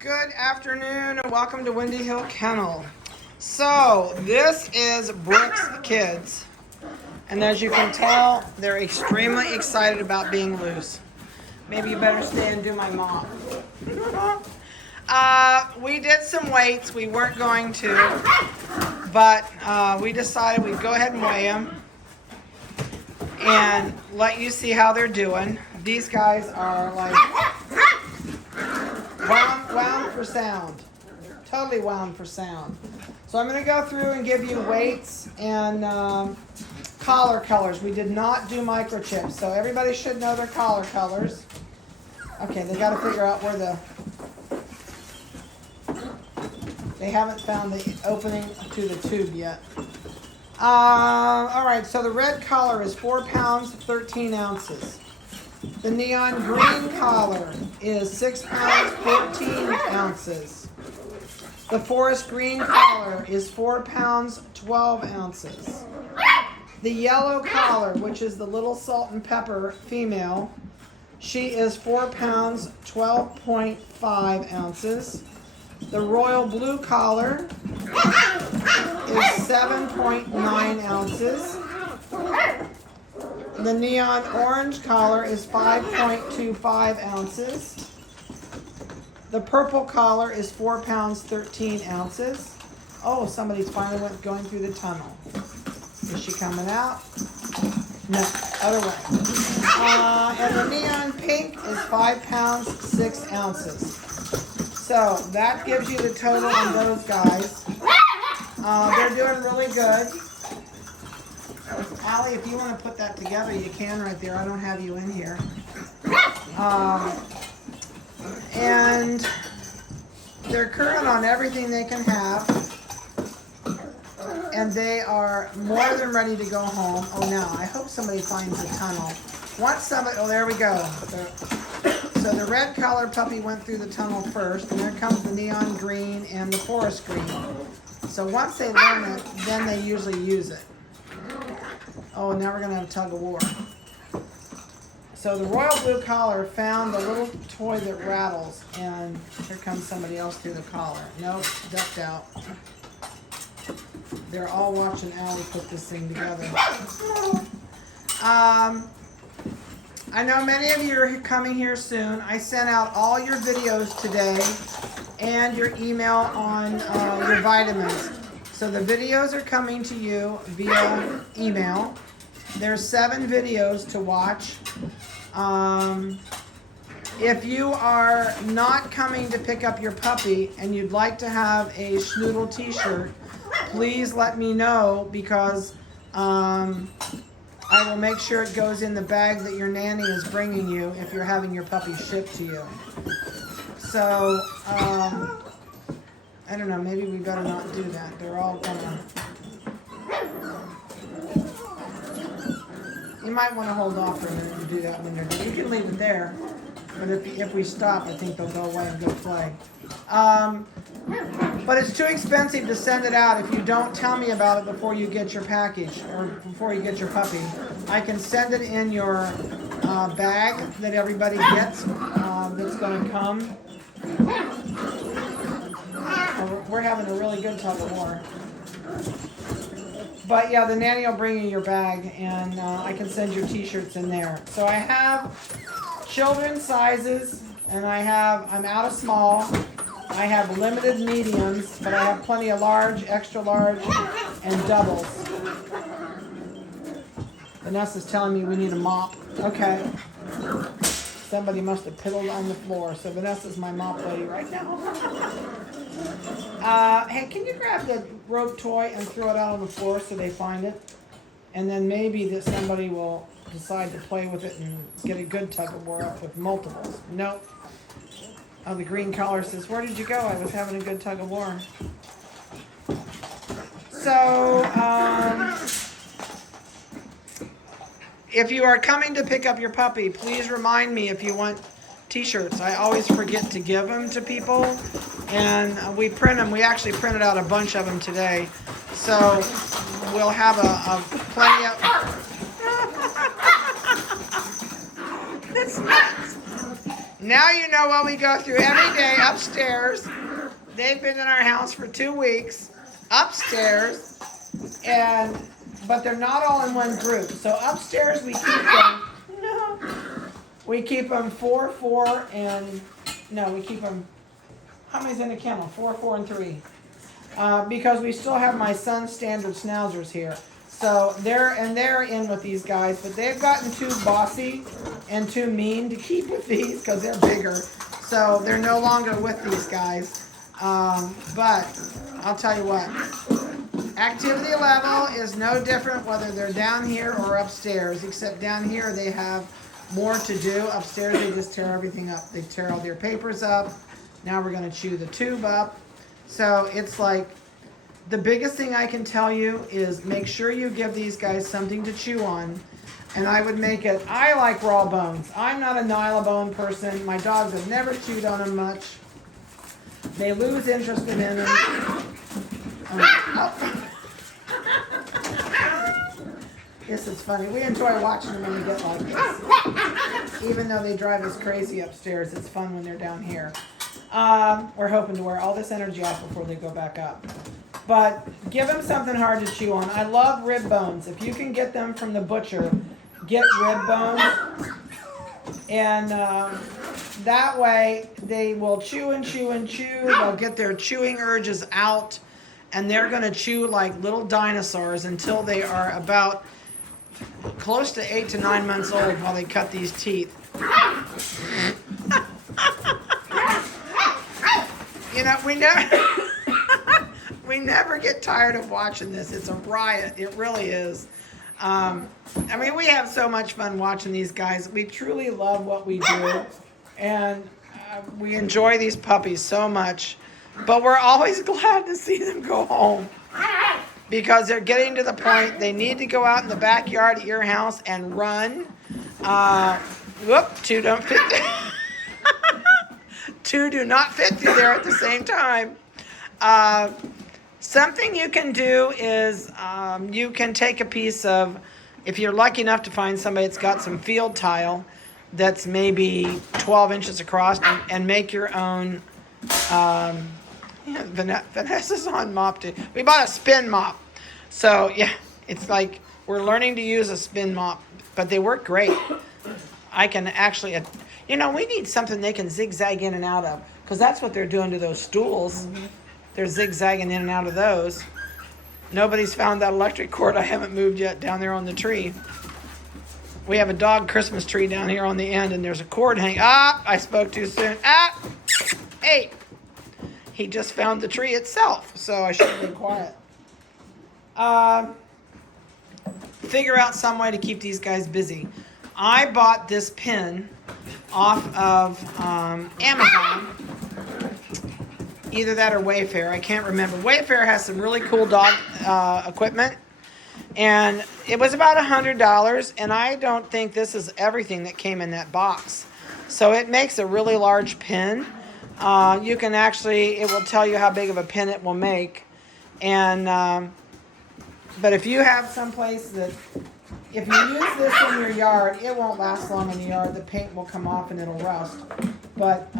Good afternoon and welcome to Windy Hill Kennel. So this is Brooks' kids, and as you can tell, they're extremely excited about being loose. Maybe you better stay and do my mop. We did some weights. We weren't going to, but we decided we'd go ahead and weigh them and let you see how they're doing. These guys are like wound for sound. Totally wound for sound. So I'm going to go through and give you weights and collar colors. We did not do microchips, so everybody should know their collar colors. Okay, they got to figure out where they haven't found the opening to the tube yet. All right, so the red collar is 4 pounds, 13 ounces. The neon green collar is 6 pounds, 14 ounces. The forest green collar is 4 pounds, 12 ounces. The yellow collar, which is the little salt and pepper female, she is 4 pounds, 12.5 ounces. The royal blue collar is 7.9 ounces. The neon orange collar is 5.25 ounces. The purple collar is 4 pounds, 13 ounces. Oh, somebody's finally going through the tunnel. Is she coming out? No, other way. And the neon pink is 5 pounds, 6 ounces. So that gives you the total on those guys. They're doing really good. Allie, if you want to put that together, you can right there. I don't have you in here. And they're current on everything they can have. And they are more than ready to go home. Oh, now, I hope somebody finds the tunnel. Once somebody, oh, there we go. So the red collar puppy went through the tunnel first, and there comes the neon green and the forest green. So once they learn it, then they usually use it. Oh, now we're going to have a tug of war. So the royal blue collar found the little toy that rattles, and here comes somebody else through the collar. Nope, ducked out. They're all watching Allie put this thing together. I know many of you are coming here soon. I sent out all your videos today and your email on your vitamins. So the videos are coming to you via email. There's 7 videos to watch. If you are not coming to pick up your puppy and you'd like to have a Schnoodle t-shirt, please let me know, because I will make sure it goes in the bag that your nanny is bringing you if you're having your puppy shipped to you. So, I don't know, maybe we better not do that. They're all gonna... You might want to hold off for a minute and do that when they're done. You can leave it there, but if we stop, I think they'll go away and go play. But it's too expensive to send it out if you don't tell me about it before you get your package or before you get your puppy. I can send it in your bag that everybody gets that's going to come. We're having a really good tug of war. But yeah, the nanny will bring you your bag, and I can send your t-shirts in there. So I have children's sizes, and I'm out of small. I have limited mediums, but I have plenty of large, extra large, and doubles. Vanessa's telling me we need a mop. Okay. Somebody must have piddled on the floor, so Vanessa's my mop lady right now. Hey, can you grab the rope toy and throw it out on the floor so they find it? And then maybe that somebody will decide to play with it and get a good tug of war up with multiples. Nope. Oh, the green collar says, where did you go? I was having a good tug of war. So, if you are coming to pick up your puppy, please remind me if you want t-shirts. I always forget to give them to people, and we print them. We actually printed out a bunch of them today. So we'll have a plenty of... It's nuts. Now you know what we go through every day upstairs. They've been in our house for 2 weeks upstairs, but they're not all in one group. So upstairs we keep them. No, we keep them 4, 4, and no, we keep them. How many's in a kennel? 4, 4, and 3. Because we still have my son's standard schnauzers here. So they're in with these guys, but they've gotten too bossy and too mean to keep with these because they're bigger. So they're no longer with these guys. But I'll tell you what, activity level is no different whether they're down here or upstairs, except down here they have more to do. Upstairs they just tear everything up. They tear all their papers up. Now we're going to chew the tube up. So it's like, the biggest thing I can tell you is make sure you give these guys something to chew on. And I would make it, I like raw bones. I'm not a nylabone person. My dogs have never chewed on them much. They lose interest in them. This is funny. We enjoy watching them when they get like this. Even though they drive us crazy upstairs, it's fun when they're down here. We're hoping to wear all this energy off before they go back up. But give them something hard to chew on. I love rib bones. If you can get them from the butcher, get rib bones. And that way they will chew and chew and chew. They'll get their chewing urges out. And they're going to chew like little dinosaurs until they are about close to 8 to 9 months old while they cut these teeth. You know, we never get tired of watching this. It's a riot. It really is. I mean, we have so much fun watching these guys. We truly love what we do. And we enjoy these puppies so much. But we're always glad to see them go home. Because they're getting to the point they need to go out in the backyard at your house and run. Two don't fit. Two do not fit through there at the same time. Something you can do is you can take a piece of, if you're lucky enough to find somebody that's got some field tile that's maybe 12 inches across, and make your own. Vanessa's on mop too. We bought a spin mop. So yeah, it's like we're learning to use a spin mop, but they work great. I can actually, we need something they can zigzag in and out of, because that's what they're doing to those stools. Mm-hmm. They're zigzagging in and out of those. Nobody's found that electric cord I haven't moved yet down there on the tree. We have a dog Christmas tree down here on the end, and there's a cord hanging. I spoke too soon. Hey. He just found the tree itself, so I should have been quiet. Figure out some way to keep these guys busy. I bought this pin off of Amazon. Either that or Wayfair. I can't remember. Wayfair has some really cool dog equipment. And it was about $100, and I don't think this is everything that came in that box. So it makes a really large pin. You can actually, it will tell you how big of a pin it will make. And, but if you have someplace that, if you use this in your yard, it won't last long in the yard. The paint will come off and it'll rust. But,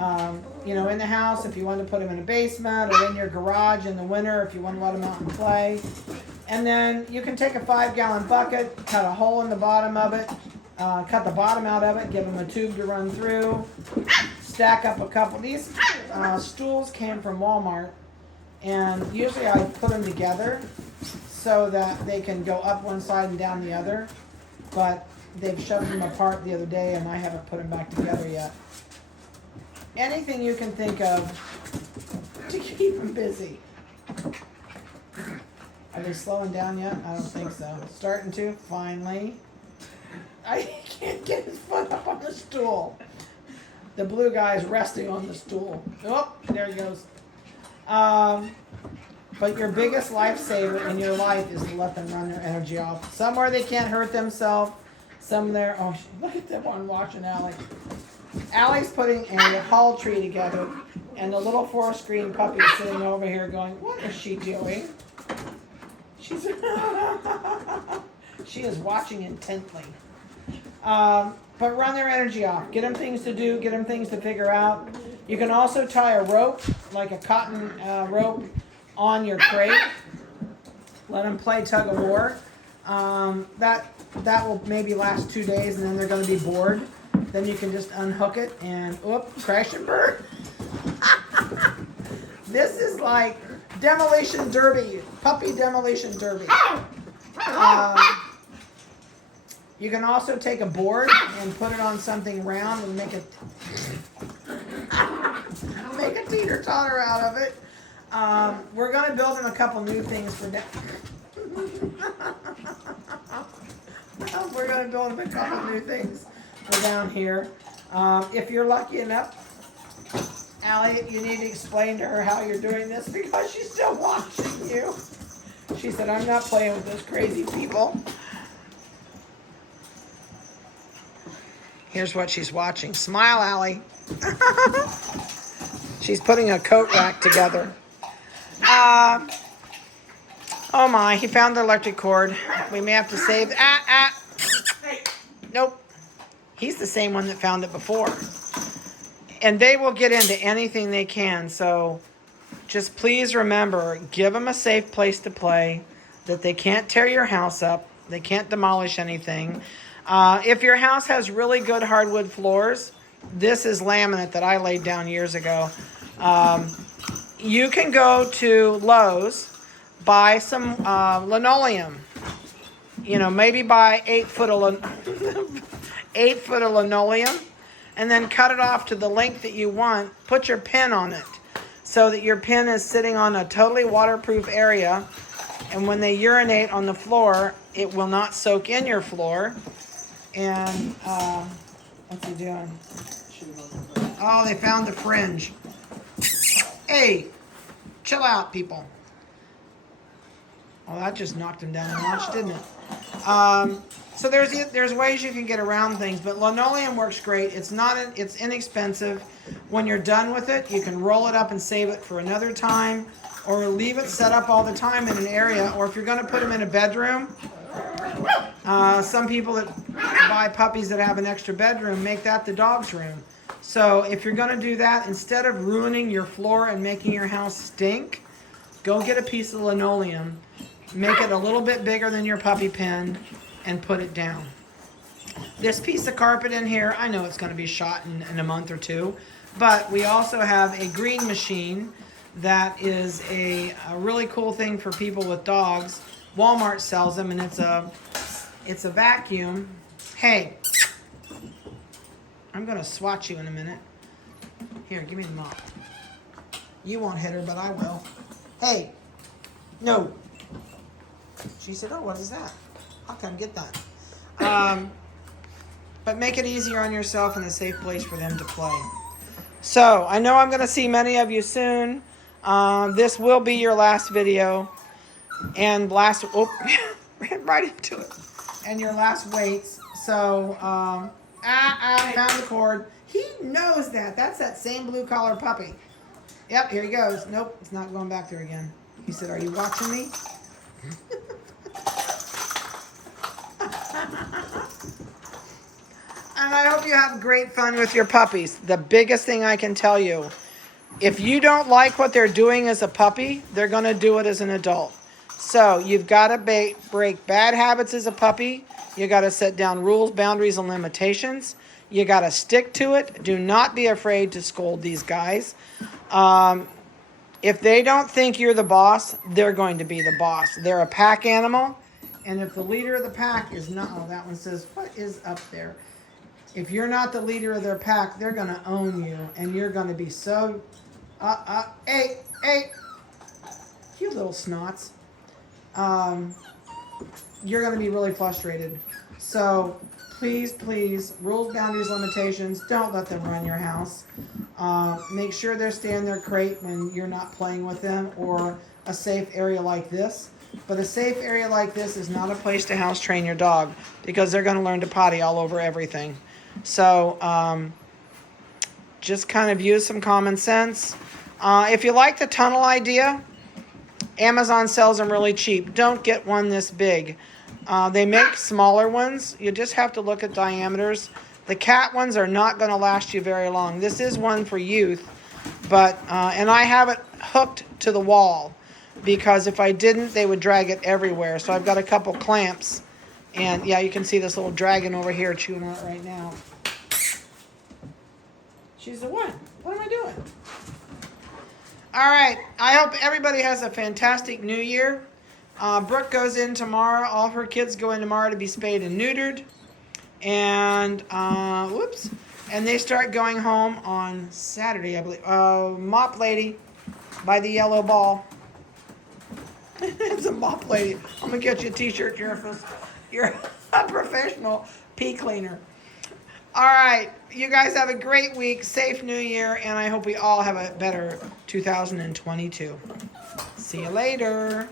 in the house, if you want to put them in a basement or in your garage in the winter, if you want to let them out and play. And then you can take a 5-gallon bucket, cut a hole in the bottom of it, cut the bottom out of it, give them a tube to run through, stack up a couple. These stools came from Walmart, and usually I put them together so that they can go up one side and down the other, but they've shoved them apart the other day and I haven't put them back together yet. Anything you can think of to keep them busy. Are they slowing down yet? I don't think so. Starting to, finally. I can't get his foot up on the stool. The blue guy is resting on the stool. Oh, there he goes. But your biggest lifesaver in your life is to let them run their energy off. Somewhere they can't hurt themselves. Some there. Oh, look at that one watching Allie. Allie's putting a hall tree together, and the little forest green puppy is sitting over here going, "What is she doing?" She is watching intently. But run their energy off. Get them things to do. Get them things to figure out. You can also tie a rope, like a cotton rope, on your crate. Let them play tug of war. That will maybe last 2 days, and then they're going to be bored. Then you can just unhook it and crash and burn. This is like demolition derby, puppy demolition derby. You can also take a board and put it on something round and make a teeter-totter out of it. We're going to build him a couple new things for that. We're going to build him a couple new things for down here. If you're lucky enough, Allie, you need to explain to her how you're doing this because she's still watching you. She said, I'm not playing with those crazy people. Here's what she's watching. Smile, Allie. She's putting a coat rack together. Oh my, he found the electric cord. We may have to save. Nope. He's the same one that found it before. And they will get into anything they can. So just please remember, give them a safe place to play, that they can't tear your house up. They can't demolish anything. If your house has really good hardwood floors, this is laminate that I laid down years ago. You can go to Lowe's, buy some linoleum. You know, maybe buy 8 foot of 8 foot of linoleum, and then cut it off to the length that you want. Put your pin on it so that your pin is sitting on a totally waterproof area, and when they urinate on the floor, it will not soak in your floor. And what's he doing? Oh, they found the fringe. Hey, chill out, people. Well, that just knocked him down a notch, didn't it? So there's ways you can get around things, but linoleum works great. It's inexpensive. When you're done with it, you can roll it up and save it for another time, or leave it set up all the time in an area. Or if you're going to put them in a bedroom, some people that buy puppies that have an extra bedroom make that the dog's room. So if you're going to do that, instead of ruining your floor and making your house stink, go get a piece of linoleum, make it a little bit bigger than your puppy pen, and put it down. This piece of carpet in here, I know it's going to be shot in a month or two, but we also have a green machine that is a really cool thing for people with dogs. Walmart sells them, and it's a vacuum. Hey, I'm going to swat you in a minute. Here, give me the mop. You won't hit her, but I will. Hey, no. She said, oh, what is that? I'll come get that. But make it easier on yourself and a safe place for them to play. So, I know I'm going to see many of you soon. This will be your last video. And ran right into it. And your last weights. So, found the cord. He knows that. That's that same blue collar puppy. Yep, here he goes. Nope, it's not going back there again. He said, are you watching me? And I hope you have great fun with your puppies. The biggest thing I can tell you, if you don't like what they're doing as a puppy, they're going to do it as an adult. So you've got to break bad habits as a puppy. You got to set down rules, boundaries, and limitations. You got to stick to it. Do not be afraid to scold these guys. If they don't think you're the boss, they're going to be the boss. They're a pack animal. And if the leader of the pack is not, oh, that one says, what is up there? If you're not the leader of their pack, they're going to own you. And you're going to be so, hey, you little snots. You're going to be really frustrated. So please, rules, boundaries, limitations, don't let them run your house. Make sure they're staying in their crate when you're not playing with them, or a safe area like this. But a safe area like this is not a place to house train your dog, because they're going to learn to potty all over everything. So just kind of use some common sense. If you like the tunnel idea, Amazon sells them really cheap. Don't get one this big. They make smaller ones. You just have to look at diameters. The cat ones are not going to last you very long. This is one for youth, but and I have it hooked to the wall because if I didn't, they would drag it everywhere. So I've got a couple clamps, and yeah, you can see this little dragon over here chewing on it right now. She's the one. What am I doing? All right. I hope everybody has a fantastic New Year. Brooke goes in tomorrow. All her kids go in tomorrow to be spayed and neutered. And, whoops. And they start going home on Saturday, I believe. Mop lady by the yellow ball. It's a mop lady. I'm going to get you a t-shirt. You're a professional pea cleaner. All right. You guys have a great week. Safe New Year. And I hope we all have a better 2022. See you later.